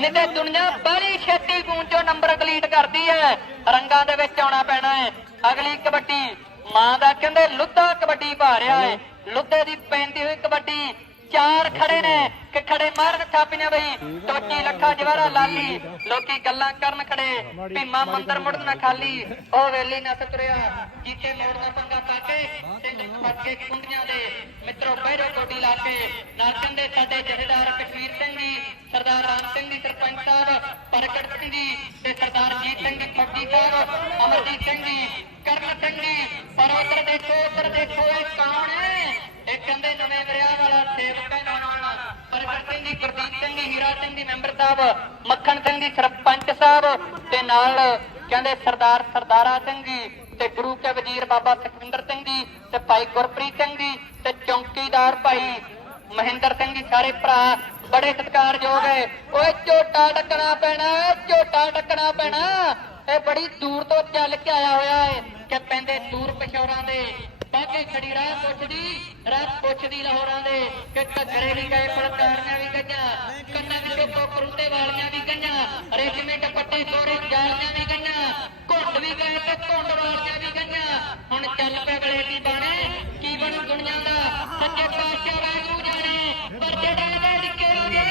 ਨਹੀਂ ਤੇ ਦੁਨੀਆ ਬੜੀ ਛੇਤੀ ਗੂੰਜੋ ਨੰਬਰ ਕਲੀਟ ਕਰਦੀ ਹੈ। ਰੰਗਾਂ ਦੇ ਵਿੱਚ ਆਉਣਾ ਪੈਣਾ ਹੈ। ਅਗਲੀ ਕਬੱਡੀ, ਮਾਂ ਦਾ ਕਹਿੰਦੇ ਲੁੱਧਾ ਕਬੱਡੀ ਪਾ ਰਿਹਾ ਹੈ। ਲੁੱਧੇ ਦੀ ਪੈਂਦੀ ਹੋਈ ਕਬੱਡੀ, ਚਾਰ ਖੜੇ ਨੇ। ਕਿ ਖੜੇ ਮਾਰਨ ਥਾਪੀਆਂ ਬਈ। ਟੋਟੀ ਲੱਖਾ, ਜਵਾਰਾ ਲਾਲੀ। ਲੋਕੀ ਗੱਲਾਂ ਕਰਨ ਖੜੇ। ਭੀਮਾ ਮੰਦਰ ਮੁੜਨ ਖਾਲੀ। ਉਹ ਵੇਲੀ ਨਾ ਤੁਰਿਆ ਜੀਤੇ ਮੋੜ ਦਾ ਪੰਗਾ ਪਾ ਕੇ ਸਿੰਘ ਪੱਕੇ ਕੁੰਡੀਆਂ ਦੇ। ਮਿੱਤਰੋ, ਬਹਿਰੋ ਗੋਡੀ ਲਾ ਕੇ। ਨਾਲ ਕਹਿੰਦੇ ਸਾਡੇ ਜਥੇਦਾਰ ਕਸ਼ਮੀਰ ਸਿੰਘ ਜੀ, ਸਰਦਾਰ ਰਾਮ ਸਿੰਘ ਜੀ, ਸਰਪੰਚ ਸਾਹਿਬ, ਪ੍ਰਗਟ ਸਿੰਘ ਜੀ ਤੇ ਸਰਦਾਰ ਜੀਤ ਸਿੰਘ ਜੀ, ਫੌਜੀ ਸਾਹਿਬ, ਅਮਰਜੀਤ ਸਿੰਘ ਜੀ, ਕਰਨ ਸਿੰਘ ਜੀ। ਪਰ ਉਧਰ ਦੇਖੋ ਉਧਰ ਦੇਖੋ, ਇਹ ਕੌਣ ਹੈ? ਇਹ ਕਹਿੰਦੇ ਨਵੇਂ ਵਿਆਹ ਵਾਲਾ ਸੇਵਕ ਮੈਂਬਰ ਸਾਹਿਬ, ਮੱਖਣ ਸਿੰਘ ਜੀ, ਸਰਪੰਚ ਸਾਹਿਬ ਤੇ ਨਾਲ ਕਹਿੰਦੇ ਸਰਦਾਰ ਸਰਦਾਰਾ ਸਿੰਘ ਜੀ ਤੇ ਗੁਰੂ ਕੇ ਵਜ਼ੀਰ ਬਾਬਾ ਸੁਖਵਿੰਦਰ ਸਿੰਘ ਜੀ ਤੇ ਭਾਈ ਗੁਰਪ੍ਰੀਤ ਸਿੰਘ ਜੀ ਤੇ ਚੌਂਕੀਦਾਰ ਭਾਈ ਮਹਿੰਦਰ ਸਿੰਘ ਜੀ, ਸਾਰੇ ਭਰਾ ਬੜੇ ਸਤਿਕਾਰਯੋਗ ਹੈ। ਓਏ ਝੋਟਾ ਟੱਕਣਾ ਪੈਣਾ, ਝੋਟਾ ਟੱਕਣਾ ਪੈਣਾ। ਇਹ ਬੜੀ ਦੂਰ ਤੋਂ ਚੱਲ ਕੇ ਆਇਆ ਹੋਇਆ ਹੈ ਕਿ ਪੈਂਦੇ ਦੂਰ ਪਿਛੋਰਾਂ ਦੇ। ਬਾਗੇ ਖੜੀ ਰਾਹ ਪੁੱਛਦੀ ਰਾਹ ਪੁੱਛਦੀ ਲਾਹੌਰਾਂ ਦੇ, ਕਿ ਘੱਗਰੇ ਵੀ ਗਏ ਫੜਕਾਰੀਆਂ ਵੀ ਗਈਆਂ, ਕੰਨਾਂ ਵਿੱਚੋਂ ਕੋਕਰੂਤੇ ਵਾਲੀਆਂ ਵੀ ਗਈਆਂ ਰੇਸ਼ਮੇ ਦੁਪੱਟੇ ਕੋਰੇ ਜਾਲੀਆਂ ਵੀ ਗਈਆਂ, ਘੁੰਡ ਵੀ ਗਏ ਤੇ ਘੁੰਡ ਵਾਲੀਆਂ ਵੀ ਗਈਆਂ। ਹੁਣ ਚੱਲ ਪਏ ਗਲੇ ਕੀ ਬਾਣੇ, ਕੀ ਬਣੂ ਦੁਨੀਆ ਦਾ? ਸੱਚੇ ਪਾਤਸ਼ਾਹ ਵਾਹਿਗੁਰੂ ਜਾਣੇ, ਪਰ ਜਿਹੜਾ ਦਾ ਲਿਖੇ ਹੋ ਗਿਆ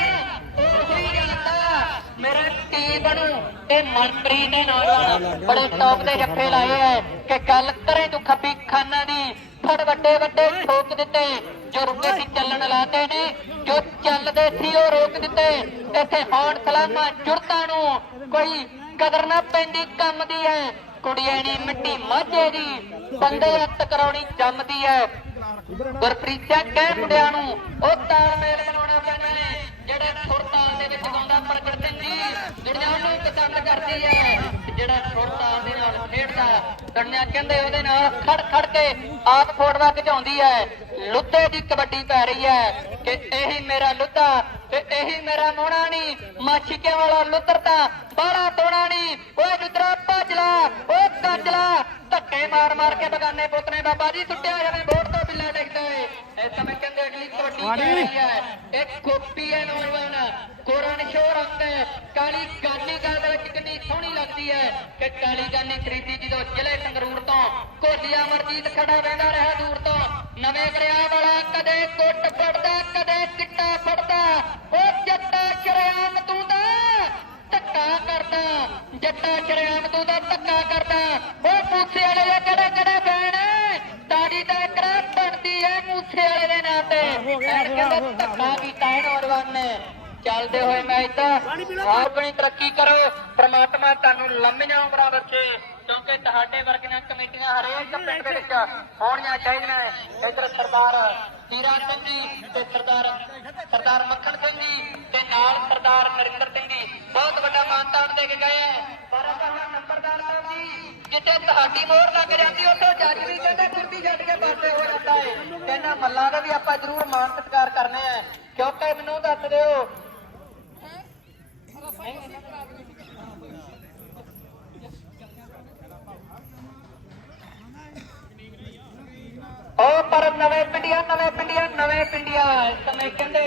ਉਹ ਹੀ ਜਾਣਦਾ ਮੇਰਾ ਕੀ ਬਣੂ ਇਹ ਮਨਪ੍ਰੀਤ ਦੇ ਨੌਜਵਾਨ ਬੜੇ ਟੌਪ ਦੇ ਜੱਫੇ ਲਾਏ ਐ ਕਿ ਗੱਲ ਕਰੇ ਤੂੰ ਖੱਬੀ ਖਾਨਾ ਦੀ ਫੜ ਵੱਡੇ ਵੱਡੇ ਠੋਕ ਦਿੱਤੇ, ਜੋ ਰੁਕੇ ਸੀ ਚੱਲਣ ਲਾਤੇ ਨੇ, ਜੋ ਚੱਲਦੇ ਸੀ ਉਹ ਰੋਕ ਦਿੱਤੇ। ਇੱਥੇ ਹੌਣ ਜੁਰਤਾਂ ਨੂੰ ਕੋਈ ਕਦਰ ਨਾ ਪੈਂਦੀ ਕੰਮ ਦੀ ਐ ਕੁੜੀਆਂ ਦੀ ਮਿੱਟੀ ਮਾਝੇ ਦੀ, ਬੰਦੇ ਹੱਥ ਕਰਾਉਣੀ ਜੰਮਦੀ ਐ ਗੁਰਪ੍ਰੀਤ ਸਿੰਘ ਕਹਿ ਮੁੰਡਿਆਂ ਨੂੰ, ਉਹ ਤਾਲਮੇਲ ਬਣਾਉਣਾ ਪੈਣਾ ਜਿਹੜੇ ਸੁਰ ਤਾਲ ਦੇ ਵਿੱਚ ਗਾਉਂਦਾ, ਪ੍ਰਗਟ ਸਿੰਘ ਜੀ ਦੁਨੀਆ ਨੂੰ ਪਸੰਦ ਕਰਦੀ ਹੈ। ਜਿਹੜਾ ਸੁਰ ਦੇ ਨਾਲ ਖੇਡਦਾ, ਦੁਨੀਆ ਕਹਿੰਦੇ ਉਹਦੇ ਨਾਲ ਖੜ ਖੜ ਕੇ ਆਪ ਫੋਟਵਾ ਖਿਚਾਉਂਦੀ ਹੈ। ਲੁੱਤੇ ਦੀ ਕਬੱਡੀ ਪੈ ਰਹੀ ਹੈ ਕਿ ਇਹੀ ਮੇਰਾ ਲੁੱਤਾ, ਤੇ ਇਹੀ ਮੇਰਾ ਮੋਹਣਾ ਨਹੀਂ ਮਾਛੀਕਿਆਂ ਵਾਲਾ ਲੁੱਤਰਤਾ ਬਾਹਲਾ ਤੋਣਾ ਨਹੀਂ ਓਏ ਲੁੱਤਰਾ, ਭੱਜ ਲਾ। ਓ ਮਾਰ ਮਾਰ ਕੇ ਬਗਾਨੇ ਪੁੱਤ ਨੇ ਬਾਬਾ ਜੀ ਸੁੱਟਿਆ ਜਾਵੇ ਬੋਰਡ ਤੋਂ ਬਿੱਲਾ ਡਿੱਗਦਾ ਏ ਇਸ ਸਮੇਂ ਕਹਿੰਦੇ ਅਗਲੀ ਕਬੱਡੀ ਪੈ ਰਹੀ ਹੈ। ਇੱਕ ਗੋਪੀ ਹੈ ਨੌਜਵਾਨ। ਕੋਰਾ ਨਿਸ਼ੋਰ ਅੰਗ ਹੈ। ਕਾਲੀ ਗਾਨੀ ਗੱਲ ਦੇ ਵਿੱਚ ਕਿੰਨੀ ਸੋਹਣੀ ਲੱਗਦੀ ਹੈ ਕਿ ਕਾਲੀ ਗਾਨੀ ਖਰੀਦੀ ਜਦੋਂ ਜ਼ਿਲ੍ਹੇ ਸੰਗਰੂਰ ਤੋਂ ਕੋਲੀਆ ਮਰਜੀਤ ਖੜਾ ਵਹਿੰਦਾ ਰਿਹਾ ਦੂਰ ਤੋਂ। ਨਵੇਂ ਬਰਿਆ ਵਾਲਾ ਕਦੇ ਕੁੱਟ ਫੜਦਾ ਕਦੇ ਚਿੱਟਾ ਫੜਦਾ। ਉਹ ਜੱਟਾ ਸ਼ਰਿਆਮ ਤੂੰ ਦਾ ਧੱਕਾ ਕਰਦਾ ਜੱਟਾ ਸ਼ਰਿਆਮ ਤੂੰ ਦਾ ਧੱਕਾ ਕਰਦਾ। ਉਹ ਮੂਸੇ ਵਾਲੇ ਦੇ ਕਿਹੜੇ ਕਿਹੜੇ ਬੈਣ ਤਾੜੀ ਦਾ ਕਰਾ ਬਣਦੀ ਐ ਮੂਸੇ ਵਾਲੇ ਦੇ ਨਾਂ ਤੇ। ਕਹਿੰਦੇ ਧੱਕਾ ਕੀਤਾ ਹੈ ਨੌਜਵਾਨ ਨੇ। ਚੱਲਦੇ ਹੋਏ ਮੈਚ ਤਾਂ ਆਪਣੀ ਤਰੱਕੀ ਕਰੋ। ਪ੍ਰਮਾਤਮਾ ਤੁਹਾਨੂੰ ਲੰਮੀਆਂ ਉਮਰਾਂ ਬਖਸ਼ੇ ਕਿਉਂਕਿ ਤੁਹਾਡੇ ਵਰਗੀਆਂ ਕਮੇਟੀਆਂ ਹਰੇਕ ਪਿੰਡ ਦੇ ਵਿੱਚ ਹੋਣੀਆਂ ਚਾਹੀਦੀਆਂ ਇਧਰ ਸਰਦਾਰ ਹੀਰਾ ਸਿੰਘ ਜੀ ਤੇ ਸਰਦਾਰ ਸਰਦਾਰ ਮੱਖਣ ਸਿੰਘ ਜੀ ਤੇ ਨਾਲ ਸਰਦਾਰ ਨਰਿੰਦਰ ਸਿੰਘ ਜੀ। ਬਹੁਤ ਵੱਡਾ ਮਾਨਤਾਨ ਦੇ ਕੇ ਗਏ ਹੈ। ਪਰ ਆਪਾਂ ਨੰਬਰਦਾਰ ਸਾਹਿਬ ਜੀ ਜਿੱਥੇ ਤੁਹਾਡੀ ਮੋਹਰ ਲੱਗ ਜਾਂਦੀ, ਉੱਥੇ ਜੱਜ ਵੀ ਕਹਿੰਦਾ ਕੁਰਸੀ ਛੱਡ ਕੇ ਪਾਸੇ ਹੋ ਜਾਂਦਾ ਹੈ। ਕਹਿੰਦਾ ਮੱਲਾਂ ਦਾ ਵੀ ਆਪਾਂ ਜ਼ਰੂਰ ਮਾਨ ਸਤਿਕਾਰ ਕਰਨੇ ਆ ਕਿਉਂਕਿ ਮੈਨੂੰ ਦੱਸ ਦਿਓ। ਉਹ ਪਰ ਨਵੇਂ ਪਿੰਡੀਆਂ ਨਵੇਂ ਪਿੰਡੀਆਂ ਨਵੇਂ ਪਿੰਡੀਆਂ। ਸਮੇਂ ਕਹਿੰਦੇ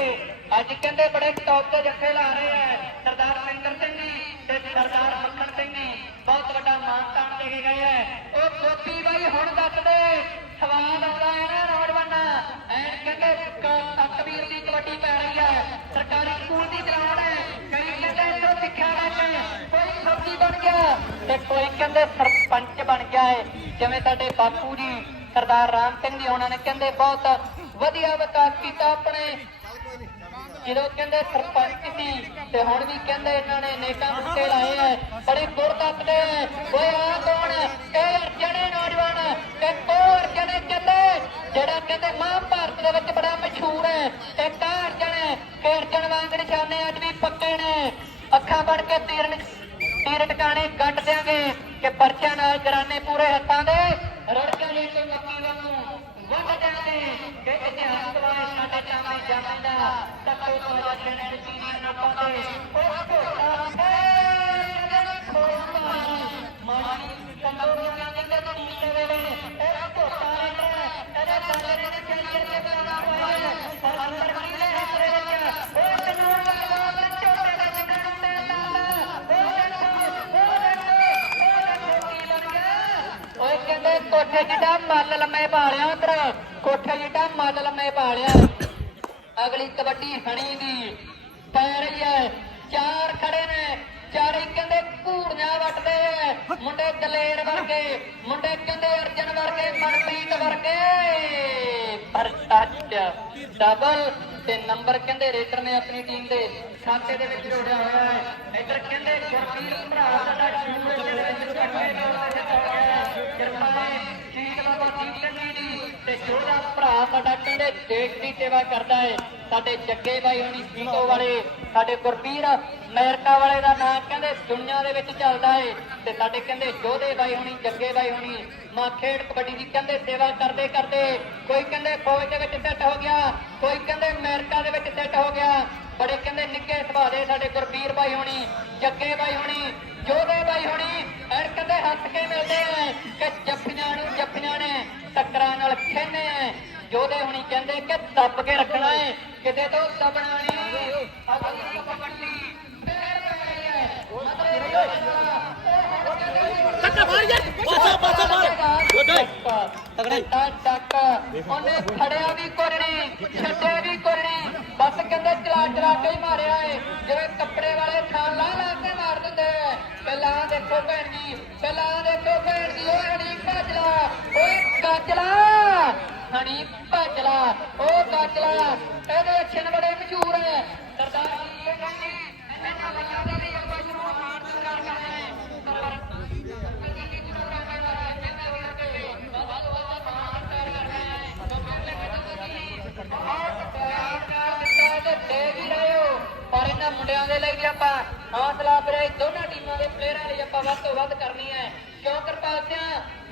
ਅੱਜ ਕਹਿੰਦੇ ਬੜੇ ਟੌਪ ਤੇ ਜੱਫੇ ਲਾ ਰਹੇ ਆ। ਸਰਦਾਰ ਸਿੰਦਰ ਸਿੰਘ ਜੀ ਤੇ ਸਰਦਾਰ ਮੱਖਣ ਸਿੰਘ ਜੀ, ਬਹੁਤ ਵੱਡਾ ਮਾਨਤਾਨ ਦੇ ਕੇ ਗਏ ਆ। ਉਹ ਗੋਪੀ ਬਾਈ ਹੁਣ ਦੱਸ ਦੇ ਆਉਂਦਾ ਹੈ ਨਾ ਨੌਜਵਾਨਾਂ ਐਨ ਕਹਿੰਦੇ ਤਕਵੀਰ ਦੀ ਕਬੱਡੀ ਪੈ ਰਹੀ ਹੈ ਸਰਕਾਰੀ ਸਕੂਲ ਦੀ ਗਰਾਊਂਡ ਹੈ। ਕਈ ਕਹਿੰਦੇ ਇੱਥੋਂ ਸਿੱਖਿਆ ਲੈ ਕੋਈ ਸਬਜ਼ੀ ਬਣ ਗਿਆ ਤੇ ਕੋਈ ਕਹਿੰਦੇ ਸਰਪੰਚ ਬਣ ਗਿਆ ਹੈ ਜਿਵੇਂ ਸਾਡੇ ਬਾਪੂ ਜੀ, ਸਰਦਾਰ ਰਾਮ ਸਿੰਘ ਜੀ ਉਹਨਾਂ ਨੇ ਕਹਿੰਦੇ ਬਹੁਤ ਵਧੀਆ ਵਿਕਾਸ ਕੀਤਾ ਆਪਣੇ ਜਦੋਂ ਕਹਿੰਦੇ ਸਰਪੰਚ ਸੀ ਤੇ ਹੁਣ ਵੀ ਕਹਿੰਦੇ ਇਹਨਾਂ ਨੇ ਨੇਕਾਂ ਬੁੱਟੇ ਲਾਏ ਐ ਬੜੇ ਗੁਰ ਤੱਕਦੇ ਐ ਓਏ ਆ ਕੌਣ? ਇਹ ਅਰਜਣੇ ਨੌਜਵਾਨ, ਇੱਕ ਉਹ ਅਰਜਣ ਕਹਿੰਦੇ, ਜਿਹੜਾ ਕਹਿੰਦੇ ਮਹਾਭਾਰਤ ਦੇ ਵਿੱਚ ਬੜਾ ਮਸ਼ਹੂਰ ਹੈ। ਇੱਕ ਕਾ ਅਰਜਣ ਹੈ ਕਿ ਅਰਜਣ ਵਾਂਗ ਨਿਸ਼ਾਨੇ ਅੱਜ ਵੀ ਪੱਕੇ ਨੇ। ਅੱਖਾਂ ਵੜ ਕੇ ਤੀਰ ਤੀਰ ਟਿਕਾਣੇ ਗੱਡ ਦਿਆਂਗੇ ਕਿ ਪਰਚਿਆਂ ਨਾਲ ਜਰਾਨੇ ਪੂਰੇ ਹੱਥਾਂ ਦੇ। ਰੜਕਾਂ ਲੈ ਕੇ ਮੱਕੀ ਵਾਂਗੂ ਵੱਧ ਜਾਂਦੇ ਕਿ ਇਤਿਹਾਸ ਵਾਲੇ ਸਾਡੇ ਚਾਵੇਂ ਜਾਂਦਾ ਤੱਕੋ ਤੋਂ ਜਣੇ ਨੇ ਤੀਰ ਨਾ ਪਾਉਂਦੇ ਉਹ ਘੋੜਾ ਅਗਲੀ ਕਬੱਡੀ ਹਣੀ ਦੀ ਪੈ ਰਹੀ ਹੈ। ਚਾਰ ਖੜੇ ਨੇ। ਚਾਰੇ ਕਹਿੰਦੇ ਘੂੜੀਆਂ ਵੱਟਦੇ ਐ ਮੁੰਡੇ ਦਲੇਰ ਵਰਗੇ, ਮੁੰਡੇ ਕਹਿੰਦੇ ਅਰਜਨ ਵਰਗੇ, ਮਨਪ੍ਰੀਤ ਵਰਗੇ। ਪਰ ਟੱਚ ਡਬਲ ਤੇ ਨੰਬਰ ਕਹਿੰਦੇ ਰੇਟਰ ਨੇ ਆਪਣੀ ਟੀਮ ਦੇ। ਖਾਤੇ ਦੇ ਵਿੱਚ ਜੋੜਿਆ ਹੋਇਆ ਹੈ। ਇੱਧਰ ਕਹਿੰਦੇ ਗੁਰਪੀਰ ਭਰਾ ਸਾਡਾ ਸ਼ੂਰ ਦੇ ਵਿੱਚ ਕੱਟੇ ਨਾਲ ਕਿਰਪਾ ਠੀਕ ਬਾਬਾ ਦੀਪ ਸਿੰਘ ਜੀ। ਤੇ ਜੋੜਾ ਭਰਾ ਸਾਡਾ ਕਹਿੰਦੇ ਦੇਸ਼ ਦੀ ਸੇਵਾ ਕਰਦਾ ਹੈ। ਸਾਡੇ ਜੱਗੇ ਬਾਈ ਹੋਣੀ ਸੀਤੋ ਵਾਲੇ, ਸਾਡੇ ਗੁਰਬੀਰ ਅਮਰੀਕਾ ਵਾਲੇ ਦਾ ਨਾਮ ਕਹਿੰਦੇ ਦੁਨੀਆ ਦੇ ਵਿੱਚ ਚੱਲਦਾ ਹੈ ਤੇ ਸਾਡੇ ਕਹਿੰਦੇ ਜੋਧੇ ਬਾਈ ਹੋਣੀ, ਜੱਗੇ ਬਾਈ ਹੋਣੀ ਮਾਂ ਖੇਡ ਕਬੱਡੀ ਦੀ ਕਹਿੰਦੇ ਸੇਵਾ ਕਰਦੇ ਕਰਦੇ ਕੋਈ ਕਹਿੰਦੇ ਫੌਜ ਦੇ ਵਿੱਚ ਸੈੱਟ ਹੋ ਗਿਆ, ਕੋਈ ਕਹਿੰਦੇ ਅਮਰੀਕਾ ਦੇ ਵਿੱਚ ਸੈੱਟ ਹੋ ਗਿਆ। ਬੜੇ ਕਹਿੰਦੇ ਨਿੱਕੇ ਸੁਭਾਅ ਦੇ ਸਾਡੇ ਗੁਰਬੀਰ ਬਾਈ ਹੋਣੀ, ਜੱਗੇ ਬਾਈ ਹੋਣੀ ਯੋਧੇ ਬਾਈ ਹੋਣੀ ਐਰ ਕਹਿੰਦੇ ਹੱਥ ਕੇ ਮਿਲਦੇ ਆ ਕਿ ਜੱਫੀਆਂ ਨੂੰ ਜੱਫੀਆਂ ਨੇ, ਟੱਕਰਾਂ ਨਾਲ ਖੇਨੇ ਜੋਧੇ ਹੁਣੀ ਕਹਿੰਦੇ ਕਿ ਦੱਬ ਕੇ ਰੱਖਣਾ ਹੈ ਕਿਤੇ ਤੋਂ ਦਬਣਾ ਨਹੀਂ। ਅਗਲੀ ਕਬੱਡੀ ਫੇਰ ਪੈ ਰਹੀ ਹੈ ਧੱਕਾ ਮਾਰ ਯਾਰ। ਪਾਸਾ ਪਾਸਾ ਮਾਰ। ਤਗੜੇ। ਟੱਕ ਉਹਨੇ ਫੜਿਆ ਵੀ ਕੋਰਣੀ ਛੱਡਿਆ ਵੀ ਕੋਰਣੀ। ਬਸ ਕਹਿੰਦੇ ਚਲਾ ਚਲਾ ਕੇ ਹੀ ਮਾਰਿਆ ਏ। ਜਿਵੇਂ ਕੱਪੜੇ ਵਾਲੇ ਥਾਂ ਲਾ ਲਾ ਕੇ ਮਾਰ ਦਿੰਦੇ ਆ ਪਹਿਲਾਂ ਦੇਖੋ ਭੈਣ ਜੀ ਪਹਿਲਾਂ ਦੇਖੋ ਭੈਣ ਜੀ ਓਏ ਹਣੀ ਭਜਲਾ ਓ ਗੱਜਲਾ ਇਹਦੇ ਅੱਛੇ ਬੜੇ ਮਸ਼ਹੂਰ ਹੈ। ਸਰਦਾਰ ਜੀ, ਇਹ ਕਹਿੰਦੀ ਇਹਨਾਂ ਵੱਲਾਂ ਦੇ ਲਈ ਆਪਾਂ ਜ਼ਰੂਰ ਮਾਣ ਸਤਿਕਾਰ ਕਰਨਾ ਹੈ ਪਰ ਇਹਨਾਂ ਮੁੰਡਿਆਂ ਦੇ ਲਈ ਵੀ ਆਪਾਂ ਹੌਸਲਾ ਵੀਰੇ ਦੋਨਾਂ ਟੀਮਾਂ ਦੇ ਪਲੇਅਰਾਂ ਲਈ ਆਪਾਂ ਵੱਧ ਤੋਂ ਵੱਧ ਕਰਨੀ ਹੈ। ਕਿਉਂ ਕਿਰਪਾਲ ਸਿੰਘ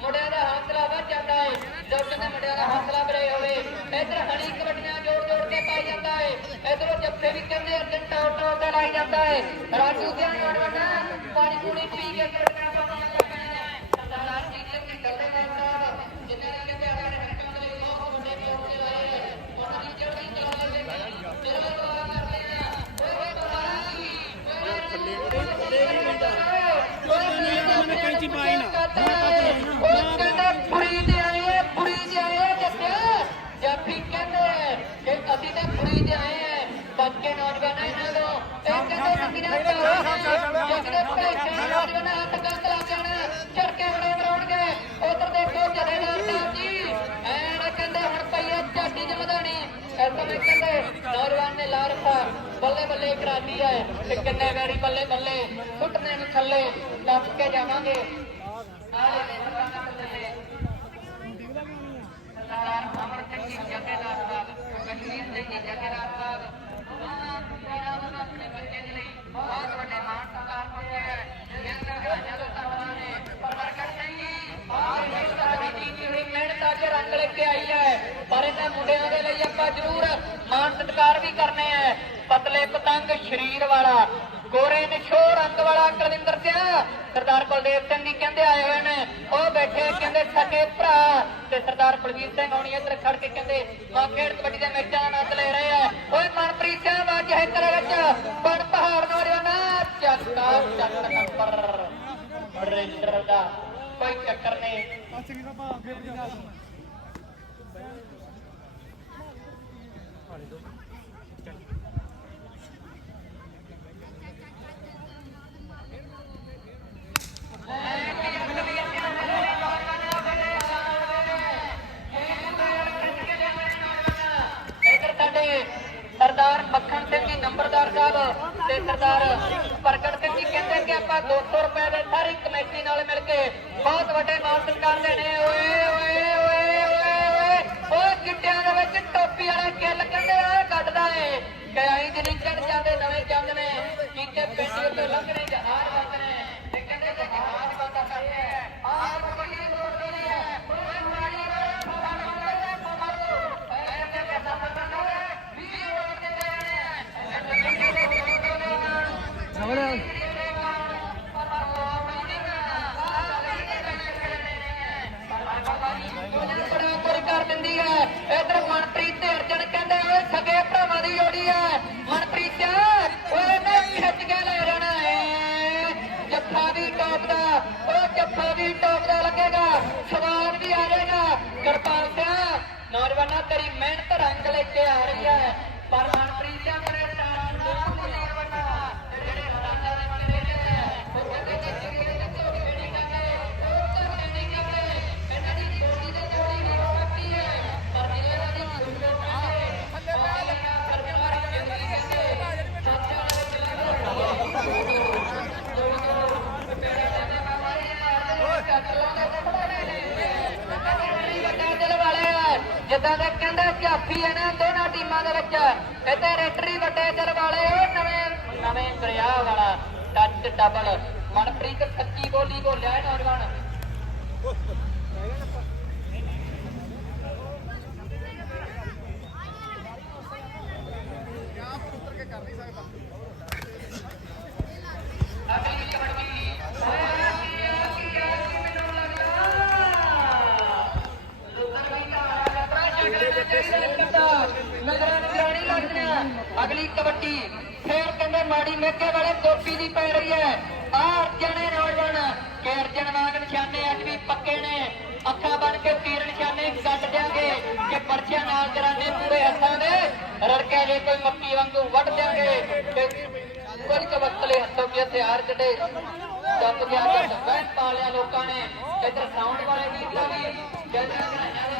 ਮੁੰਡਿਆਂ ਦਾ ਹੌਸਲਾ ਵੱਧ ਜਾਂਦਾ ਹੈ। ਜਦੋਂ ਕਹਿੰਦੇ ਮੁੰਡਿਆਂ ਦਾ ਹੌਸਲਾ ਵੀਰੇ ਹੋਵੇ। ਇਧਰ ਹਣੀ ਕਬੱਡੀਆਂ ਜੋੜ ਜੋੜ ਕੇ ਪਾਈ ਜਾਂਦਾ ਹੈ। ਇਧਰੋਂ ਜੱਫੇ ਵੀ ਕਹਿੰਦੇ ਅਰਜਨ ਟੌਰ ਟੌਰ ਦਾ ਲਾਈ ਜਾਂਦਾ ਹੈ। ਰਾਜੂ ਸਿਆਂ ਨੌਜਵਾਨਾ ਪਾਣੀ ਪੂਣੀ ਪੀ ਕੇ ਕਬੱਡੀਆਂ ਪਾਉਣੀਆਂ ਪੈਣੀਆਂ ਸਰਦਾਰ ਜੀ ਦੇ ਵੀ ਚੱਲਦੇ ਨੌਜਵਾਨ ਨੇ ਲਾ ਰੱਖਾ ਬੱਲੇ ਬੱਲੇ ਕਰਾਤੀ ਹੈ ਤੇ ਕਿੰਨੇ ਵਾਰੀ ਬੱਲੇ ਬੱਲੇ ਸੁੱਟਨੇ ਨੂੰ ਥੱਲੇ ਲੱਪ ਕੇ ਜਾਵਾਂਗੇ ਆਲੇ ਦੇ ਹੱਥਾਂ ਥੱਲੇ ਸਰਦਾਰ ਅਮਰ ਸਿੰਘ ਜੀ ਜਥੇਦਾਰ ਕਸ਼ਮੀਰ ਸਿੰਘ ਜੀ ਜਥੇਦਾਰ ਸਾਹਿਬ ਉਹਨਾਂ ਇਹਨਾਂ ਨੂੰ ਆਪਣੇ ਬੱਚੇ ਦੇ ਲਈ ਬਹੁਤ ਵੱਡੇ ਮਾਣ ਸਤਿਕਾਰ ਪਾਉਂਦੇ ਹੈ ਜਿਸ ਦਾ ਜਦ ਸਾਹਿਬਾਂ ਨੇ ਪ੍ਰਗਟ ਸਿੰਘ ਜੀ ਆਪ ਇਸ ਤਰ੍ਹਾਂ ਦੀ ਮਿਹਨਤ ਅੱਜ ਰੰਗ ਲੈ ਕੇ ਆਈ ਹੈ। ਪਰ ਇਹਨਾਂ ਮੁੰਡਿਆਂ ਦੇ ਲਈ ਆਪਾਂ ਜ਼ਰੂਰ ਮਾਣ ਸਤਿਕਾਰ ਵੀ ਕਰਨੇ ਹੈ ਪਤਲੇ ਪਤੰਗ, ਸ਼ਰੀਰ ਵਾਲਾ। ਗੋਰੇ ਨਿਸ਼ੋ ਰੰਗ ਵਾਲਾ ਕੁਲਵਿੰਦਰ ਸਿੰਘ। ਸਰਦਾਰ ਬਲਦੇਵ ਸਿੰਘ ਜੀ ਕਹਿੰਦੇ ਆਏ ਹੋਏ ਨੇ, ਉਹ ਬੈਠੇ ਕਹਿੰਦੇ ਸਕੇ ਭਰਾ। ਤੇ ਸਰਦਾਰ ਬਲਵੀਰ ਸਿੰਘ ਆਉਣੀ ਇੱਧਰ ਖੜ ਕੇ ਕਹਿੰਦੇ, ਮਾਂ ਖੇਡ ਕਬੱਡੀ ਦੇ ਮੈਚਾਂ ਦਾ ਆਨੰਦ ਲੈ ਰਹੇ ਆ। ਓਏ ਮਨਪ੍ਰੀਤ ਸਿੰਘ ਵਾਜ ਹੈ ਵਿੱਚ ਬੜ ਪਹਾੜ ਨੌਜਵਾਨਾ ਚੱਕਾ ਚੱਕ ਨੰਬਰ ਰੇਂਜਰ ਦਾ ਕੋਈ ਚੱਕਰ ਨਹੀਂ। ਇੱਧਰ ਸਾਡੇ ਸਰਦਾਰ ਮੱਖਣ ਜਿੱਦਾਂ ਦੇ ਕਹਿੰਦੇ ਝਾਫੀ ਹੈ ਨਾ, ਦੋਨਾਂ ਟੀਮਾਂ ਦੇ ਵਿੱਚ। ਇੱਥੇ ਰੈਟਰੀ ਵੱਡੇ ਦਿਲ ਵਾਲੇ, ਉਹ ਨਵੇਂ ਨਵੇਂ ਦਰਿਆ ਵਾਲਾ ਟੱਚ ਡਬਲ ਮਨਪ੍ਰੀਤ ਸੱਚੀ ਬੋਲੀ ਬੋਲਿਆ ਨੌਜਵਾਨ ਅਗਲੀ ਕਬੱਡੀ ਹੋਇਆ ਕੀ ਆ ਕੀ ਆ ਕੀ ਮੈਨੂੰ ਲੱਗਦਾ ਲੁੱਟਣ ਵੀ ਤਾਂ ਆ ਗਿਆ ਛੱਡਣਾ ਚਾਹੀਦਾ ਨਜ਼ਰਾਂ ਨਿਗਰਾਨੀ ਲੱਗਦੇ ਆ ਅਗਲੀ ਕਬੱਡੀ ਫੇਰ ਕਹਿੰਦੇ ਮਾੜੀ ਮੇਕੇ ਵਾਲੇ ਟੋਪੀ ਦੀ ਪੈ ਰਹੀ ਹੈ ਆ ਅਰਜਨ ਨੇ ਨੌਜਵਾਨ ਕਿ ਅਰਜਨ ਵਾਂਗ ਨਿਸ਼ਾਨੇ ਅੱਜ ਵੀ ਪੱਕੇ ਨੇ। ਅੱਖਾਂ ਬਣ ਕੇ ਤੀਰ ਨਿਸ਼ਾਨੇ ਕੱਢ ਦਿਆਂਗੇ ਕਿ ਪਰਚਿਆਂ ਨਾਲ ਕਰਾਂਗੇ ਪੂਰੇ ਹੱਥਾਂ ਦੇ। ਰੜਕੇ ਜੇ ਕੋਈ ਮੱਕੀ ਵਾਂਗੂ ਵੱਢ ਦਿਆਂਗੇ, ਤੇ ਕੋਈ ਕਵਤਲੇ ਹੱਥੋਂ ਕੇ ਹਥਿਆਰ ਜਿਹੜੇ ਦੱਬ ਗਿਆ ਜੱਟ ਬਹਿ ਪਾਲਿਆ ਲੋਕਾਂ ਨੇ, ਇੱਧਰ ਸਾਊਂਡ ਵਾਲੇ ਵੀਰ ਦਾ ਵੀ ਜਲਦੀ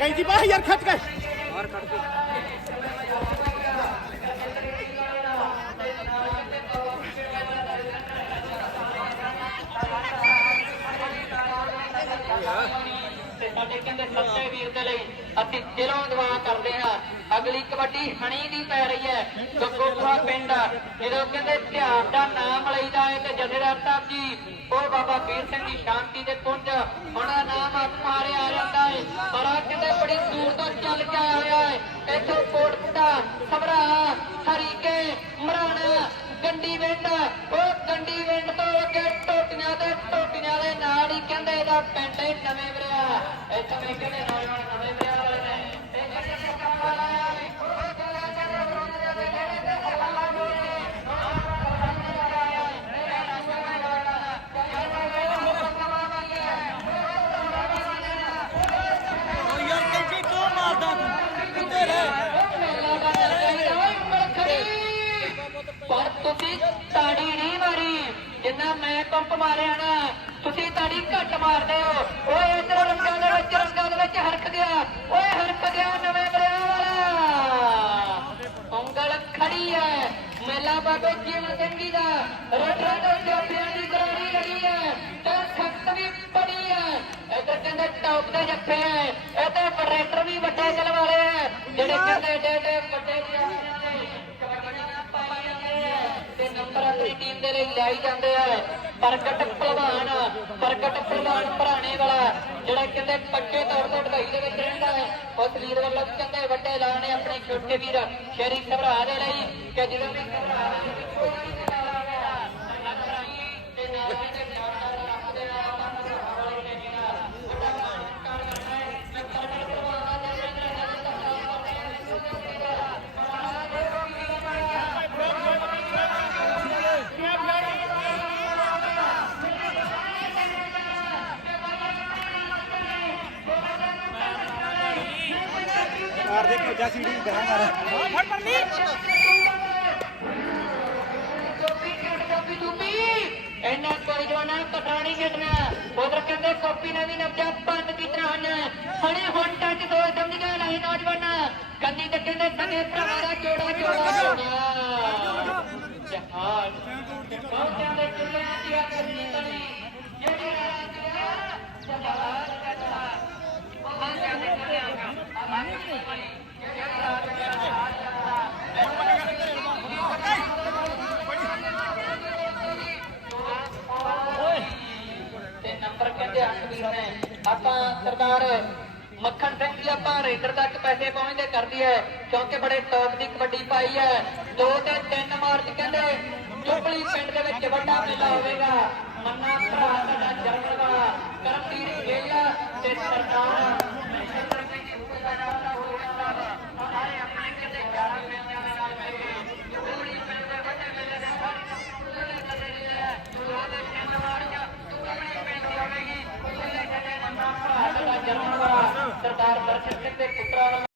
ਕੈਂਚੀ ਪਾ ਯਾਰ ਖੱਟ ਕੇ। ਅਸੀਂ ਦਿਲੋਂ ਦੁਆ ਕਰਦੇ ਹਾਂ। ਅਗਲੀ ਕਬੱਡੀ ਹਣੀ ਦੀ ਪੈ ਰਹੀ ਹੈ। ਗੱਗੋਪੁਰਾ ਪਿੰਡ ਜਦੋਂ ਕਹਿੰਦੇ ਧਿਆਨ ਦਾ ਨਾਮ ਲਈਦਾ ਹੈ ਤੇ ਜਥੇਦਾਰ ਸਾਹਿਬ ਜੀ, ਉਹ ਬਾਬਾ ਵੀਰ ਸਿੰਘ ਦੀ ਸ਼ਾਂਤੀ ਦੇ ਪੁੰਜ ਉਹਨਾਂ ਨਾਮ ਆਪ ਆ ਜਾਂਦਾ ਹੈ। ਪਰ ਆ ਬੜੀ ਦੂਰ ਤੋਂ ਚੱਲ ਕੇ ਆਇਆ ਹੈ। ਇੱਥੋਂ ਕੋਟਪੁੱਟਾ ਸਭਰਾ, ਹਰੀਕੇ, ਮਰਾਣਾ ਗੰਡੀ ਵਿੰਡ, ਉਹ ਗੰਡੀ ਵਿੰਡ ਤੋਂ ਅੱਗੇ ਟੋਟੀਆਂ ਦੇ ਟੋਟੀਆਂ ਦੇ ਨਾਲ ਹੀ ਕਹਿੰਦੇ ਇਹਦਾ ਪਿੰਡ ਹੀ ਨਵੇਂ ਵਰਿਆ ਇੱਥੇ ਕਹਿੰਦੇ ਨੌਜਵਾਨ ਨਵੇਂ ਵਰਿਆ ਵਾਲੇ ਨੇ ਇਹ ਕਹਿੰਦੇ ਕੰਮ ਵਾਲਾ ਆ ਉਹ ਕਹਿੰਦੇ ਕਹਿੰਦੇ ਬਰੋਂ ਦੇ ਜਿਹੜੇ ਤੇ ਹੱਲਾ ਜੋੜੇ ਓ ਯਾਰ ਕੈਂਚੀ ਕਿਉਂ ਮਾਰਦਾ ਤੂੰ ਕਿੱਥੇ ਰਹਿ ਪਰ ਤੁਸੀਂ ਤਾੜੀ ਨਹੀਂ ਮਾਰੀ, ਜਿੰਨਾ ਮੈਂ ਪੰਪ ਮਾਰਿਆ ਨਾ, ਤੁਸੀਂ ਤਾੜੀ ਘੱਟ ਮਾਰਦੇ ਹੋ। ਓਏ ਇਧਰ ਰੰਗਾਂ ਦੇ ਵਿੱਚ, ਰੰਗਾਂ ਦੇ ਵਿੱਚ ਹਰਕ ਗਿਆ। ਓਏ ਹਰਕ ਗਿਆ ਨਵੇਂ ਬਰਿਆ ਵਾਲਾ। ਉਂਗਲ ਖੜੀ ਹੈ ਮੇਲਾ ਬਾਬੇ ਜੀਵਨ ਸਿੰਘ ਜੀ ਦਾ। ਰਟਰਾ ਦੇ ਜੋਪਿਆਂ ਦੀ ਕਰਾਰੀ ਰਹੀ ਹੈ ਤੇ ਸਖਤ ਵੀ ਬੜੀ ਹੈ ਇਧਰ ਕਹਿੰਦੇ ਟੌਪ ਦੇ ਜੱਫੇ ਹੈ ਇਹਦੇ ਬਰੇਟਰ ਵੀ ਵੱਡੇ ਦਿਲ ਵਾਲੇ ਹੈ ਜਿਹੜੇ ਕਹਿੰਦੇ ਏਡੇ ਏਡੇ ਵੱਡੇ ਵਿਆਹਾਂ ਦੇ ਕਬੱਡੀਆਂ ਪਾਈ ਜਾਂਦੇ ਆ ਤੇ ਨੰਬਰ ਆਪਣੀ ਟੀਮ ਦੇ ਲਈ ਲਿਆਈ ਜਾਂਦੇ ਆ। ਪ੍ਰਗਟ ਪਹਿਲਵਾਨ ਪ੍ਰਗਟ ਪ੍ਰਧਾਨ ਭਰਾਣੇ ਵਾਲਾ, ਜਿਹੜਾ ਕਹਿੰਦੇ ਪੱਕੇ ਤੌਰ ਤੇ ਢਾਈ ਦੇ ਵਿੱਚ ਰਹਿੰਦਾ ਹੈ। ਉਸ ਵੀਰ ਵੱਲੋਂ ਕਹਿੰਦੇ ਵੱਡੇ ਲਾਣੇ ਆਪਣੇ ਛੋਟੇ ਵੀਰ ਸ਼ੇਰੀ ਭਰਾ ਦੇ ਲਈ ਕਿ ਜਦੋਂ ਵੀ ਘਬਰਾ ਇਹਨਾਂ ਕੋਈ ਪਠਾਣੀ ਖੇਡਣਾ ਉਧਰ ਕਹਿੰਦੇ ਕੋਪੀ ਨੇ ਵੀ ਨਬਜਾ ਬੰਦ ਕੀਤੀਆਂ ਹਨ ਹਣੇ ਹੁਣ ਟੱਚ ਦੋ ਸਮਝ ਗਏ ਨਹੀਂ ਨੌਜਵਾਨ ਕੰਨੀ ਤੇ ਕਹਿੰਦੇ ਸਗੇ ਭਰਾ ਦਾ ਜੋੜਾ ਜੋੜਾ ਜੋੜਾ ਜਹਾਜ਼ ਬਹੁਤਿਆਂ ਦੇ ਚੁੱਲ੍ਹਿਆਂ ਦੀ ਅੱਗ ਨਹੀਂ ਤਣੀ ਜਿਹੜੇ ਰਾਜਿਆ ਜਹਾਜ਼ ਕੱਟਾ ਬਹੁਤਿਆਂ ਦੇ ਅੱਗ ਨਹੀਂ ਤਣੀ ਜਿਹੜੇ ਰਾਜਿਆ ਜਹਾਜ਼ ਕੱਟਾ ਤੇ ਨੰਬਰ ਕਹਿੰਦੇ ਅੱਠ ਵੀਰ ਨੇ ਆਪਾਂ ਸਰਦਾਰ ਮੱਖਣ ਸਿੰਘ ਜੀ ਆਪਾਂ ਰੇਡਰ ਤੱਕ ਪੈਸੇ ਪਹੁੰਚਦੇ ਕਰਦੀ ਹੈ, ਕਿਉਂਕਿ ਬੜੇ ਟੌਪ ਦੀ ਕਬੱਡੀ ਪਾਈ ਹੈ। 2 ਤੇ 3 ਮਾਰਚ ਕਹਿੰਦੇ ਚੁਪਲੀ ਪਿੰਡ ਦੇ ਵਿੱਚ ਵੱਡਾ ਮੇਲਾ ਹੋਵੇਗਾ। ਮੰਨਾ ਭਰਾ ਸਾਡਾ ਜਰਮਨ ਦਾ, ਕਰਮਵੀਰ ਗੇਲਾ ਤੇ ਸਰਦਾਰ ਮਹਿੰਦਰ ਸਰਦਾਰ ਦਰਸ਼ਨ ਸਿੰਘ ਦੇ ਪੁੱਤਰਾਂ ਨੂੰ